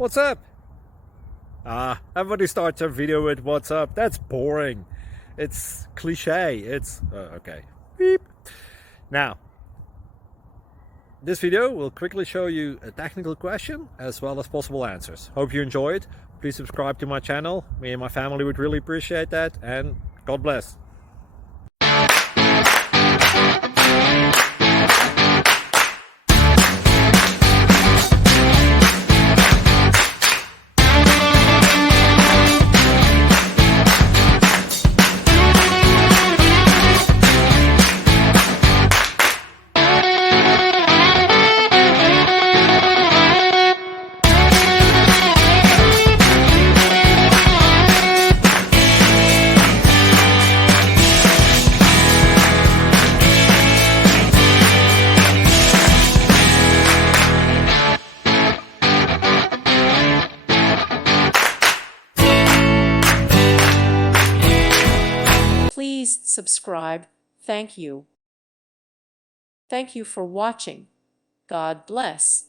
What's up? Everybody starts their video with what's up. That's boring. It's cliche. It's okay. Beep. Now, this video will quickly show you a technical question as well as possible answers. Hope you enjoy it. Please subscribe to my channel. Me and my family would really appreciate that, and God bless. Please subscribe. Thank you. Thank you for watching. God bless.